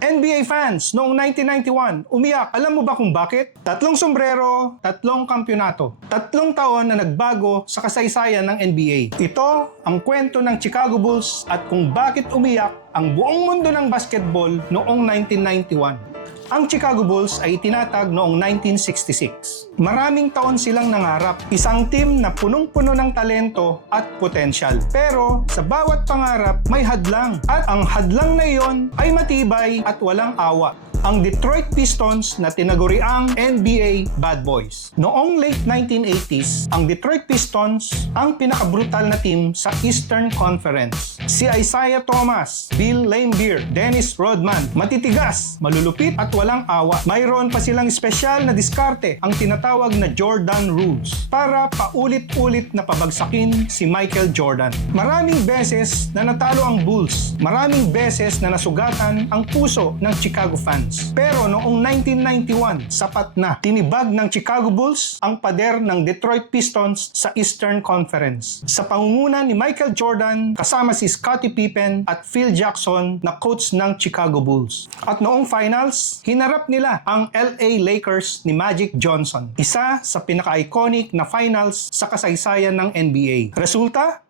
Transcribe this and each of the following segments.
NBA fans noong 1991, umiyak. Alam mo ba kung bakit? 3 sombrero, 3 kampyonato. 3 taon na nagbago sa kasaysayan ng NBA. Ito ang kwento ng Chicago Bulls at kung bakit umiyak ang buong mundo ng basketball noong 1991. Ang Chicago Bulls ay itinatag noong 1966. Maraming taon silang nangarap. Isang team na punong-puno ng talento at potensyal. Pero sa bawat pangarap may hadlang. At ang hadlang na iyon ay matibay at walang awa. Ang Detroit Pistons na tinaguriang NBA Bad Boys. Noong late 1980s, ang Detroit Pistons ang pinakabrutal na team sa Eastern Conference. Si Isiah Thomas, Bill Laimbeer, Dennis Rodman, matitigas, malulupit at walang awa. Mayroon pa silang espesyal na diskarte, ang tinatawag na Jordan Rules, para paulit-ulit na pabagsakin si Michael Jordan. Maraming beses na natalo ang Bulls, maraming beses na nasugatan ang puso ng Chicago fans. Pero noong 1991, sapat na. Tinibag ng Chicago Bulls ang pader ng Detroit Pistons sa Eastern Conference. Sa pangunguna ni Michael Jordan, kasama si Scottie Pippen at Phil Jackson na coach ng Chicago Bulls. At noong finals, hinarap nila ang LA Lakers ni Magic Johnson. Isa sa pinaka-iconic na finals sa kasaysayan ng NBA. Resulta?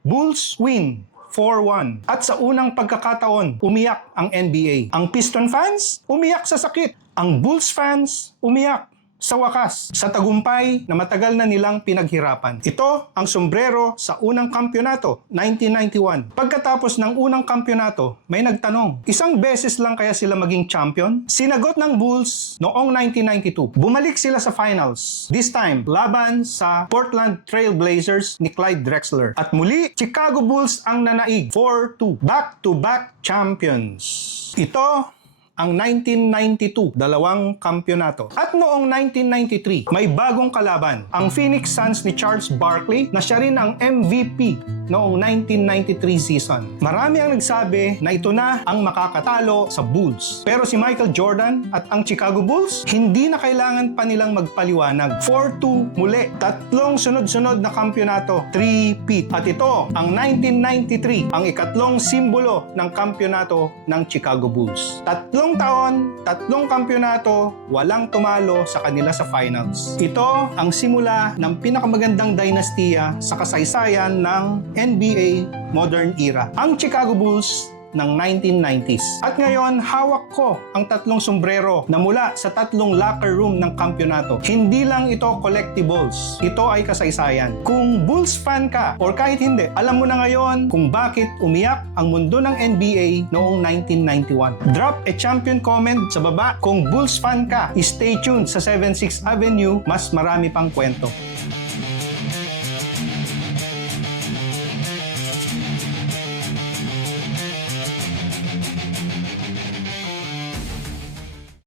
Bulls win 4-1. At sa unang pagkakataon, umiyak ang NBA. Ang Piston fans, umiyak sa sakit. Ang Bulls fans, umiyak sa wakas, sa tagumpay na matagal na nilang pinaghirapan. Ito ang sombrero sa unang kampyonato, 1991. Pagkatapos ng unang kampyonato, may nagtanong, isang beses lang kaya sila maging champion? Sinagot ng Bulls noong 1992. Bumalik sila sa finals. This time, laban sa Portland Trail Blazers ni Clyde Drexler. At muli, Chicago Bulls ang nanaig. 4-2. Back-to-back champions. Ito ang 1992, 2 kampyonato. At noong 1993, may bagong kalaban, ang Phoenix Suns ni Charles Barkley na siya rin ang MVP noong 1993 season. Marami ang nagsabi na ito na ang makakatalo sa Bulls. Pero si Michael Jordan at ang Chicago Bulls, hindi na kailangan pa nilang magpaliwanag. 4-2 muli, 3 sunod-sunod na kampyonato, 3-peat. At ito, ang 1993, ang ikatlong simbolo ng kampyonato ng Chicago Bulls. 3 taon, 3 kampyonato, walang tumalo sa kanila sa finals. Ito ang simula ng pinakamagandang dinastiya sa kasaysayan ng NBA modern era, ang Chicago Bulls ng 1990s. At ngayon, hawak ko ang 3 sombrero na mula sa 3 locker room ng kampyonato. Hindi lang ito collectibles, ito ay kasaysayan. Kung Bulls fan ka or kahit hindi, alam mo na ngayon kung bakit umiyak ang mundo ng NBA noong 1991. Drop a champion comment sa baba. Kung Bulls fan ka, stay tuned sa 76 Avenue, mas marami pang kwento.